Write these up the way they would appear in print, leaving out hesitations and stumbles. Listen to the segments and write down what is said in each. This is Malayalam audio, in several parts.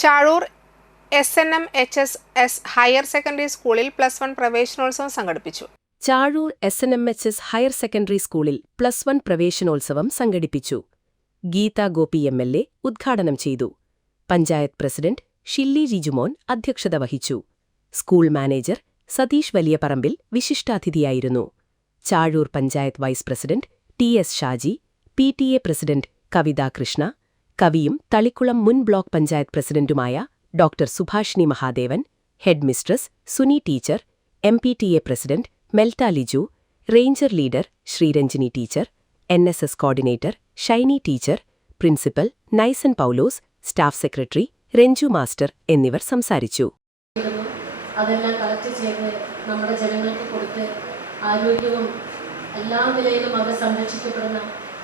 ചാഴൂർ SNMHS ഹയർ സെക്കൻഡറി സ്കൂളിൽ +1 പ്രവേശനോത്സവം സംഘടിപ്പിച്ചു. ചാഴൂർ SNMHS ഹയർ സെക്കൻഡറി സ്കൂളിൽ +1 പ്രവേശനോത്സവം സംഘടിപ്പിച്ചു. ഗീത ഗോപി MLA ഉദ്ഘാടനം ചെയ്തു. പഞ്ചായത്ത് പ്രസിഡന്റ് ഷില്ലി ജിജുമോൻ അധ്യക്ഷത വഹിച്ചു. സ്കൂൾ മാനേജർ സതീഷ് വലിയപറമ്പിൽ വിശിഷ്ടാതിഥിയായിരുന്നു. Chazhoor panchayat vice president TS Shaji, PTA president Kavitha Krishna, കവിയും തളിക്കുളം മുൻ ബ്ലോക്ക് പഞ്ചായത്ത് പ്രസിഡന്റുമായ doctor Subhashini Mahadevan, head mistress Suni teacher, MPTA president Melta Liju, ranger leader Sreeranjini teacher, NSS coordinator Shiny teacher, principal Naisan Paulose, staff secretary Ranju master എന്നിവർ സംസാരിച്ചു. അതെല്ലാം കളക്ട് ചെയ്ത് നമ്മുടെ ജനങ്ങൾക്ക് കൊടുത്ത് ആരോഗ്യവും എല്ലാ നിലയിലും അവർ സംരക്ഷിക്കപ്പെടുന്ന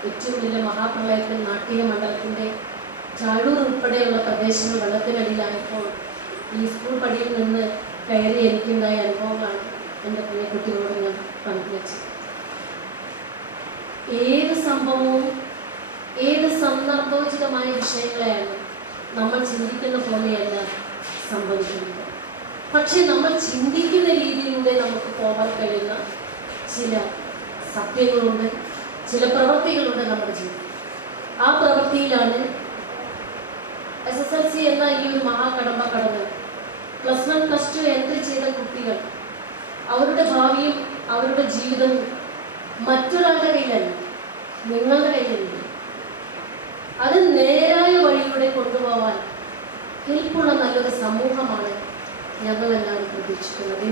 ഏറ്റവും വലിയ മഹാപ്രളയത്തിൽ നാട്ടിക മണ്ഡലത്തിൻ്റെ ചാഴൂർ ഉൾപ്പെടെയുള്ള പ്രദേശങ്ങൾ വെള്ളത്തിനടിയിലായപ്പോൾ ഈ സ്കൂൾ പടിയിൽ നിന്ന് കയറി എനിക്കുണ്ടായ അനുഭവങ്ങളാണ് എൻ്റെ പ്രിയ കുട്ടികളോട് ഞാൻ പങ്കുവച്ചത്. ഏത് സംഭവവും ഏത് സന്ദർഭോചിതമായ വിഷയങ്ങളെയാണ് നമ്മൾ ചിന്തിക്കുന്ന പോലെയല്ല സംഭവിക്കുന്നത്. പക്ഷെ നമ്മൾ ചിന്തിക്കുന്ന രീതിയിലൂടെ നമുക്ക് പോകാൻ കഴിയുന്ന ചില സത്യങ്ങളുണ്ട്, ചില പ്രവൃത്തികളുണ്ട് നമ്മുടെ ജീവിതം. ആ പ്രവൃത്തിയിലാണ് SSLC എന്ന ഈ ഒരു മഹാകടമ്പ കടന്ന് +1 +2 എൻട്രി ചെയ്ത കുട്ടികൾ അവരുടെ ഭാവിയും അവരുടെ ജീവിതവും മറ്റൊരാളുടെ കയ്യിലല്ല, നിങ്ങളുടെ കയ്യിലുണ്ട്. അത് നേരായ വഴിയിലൂടെ കൊണ്ടുപോകാൻ ഹെൽപ്പുള്ള നല്ലൊരു സമൂഹമാണ് ഞങ്ങളെല്ലാവരും പ്രതീക്ഷിക്കുന്നത്.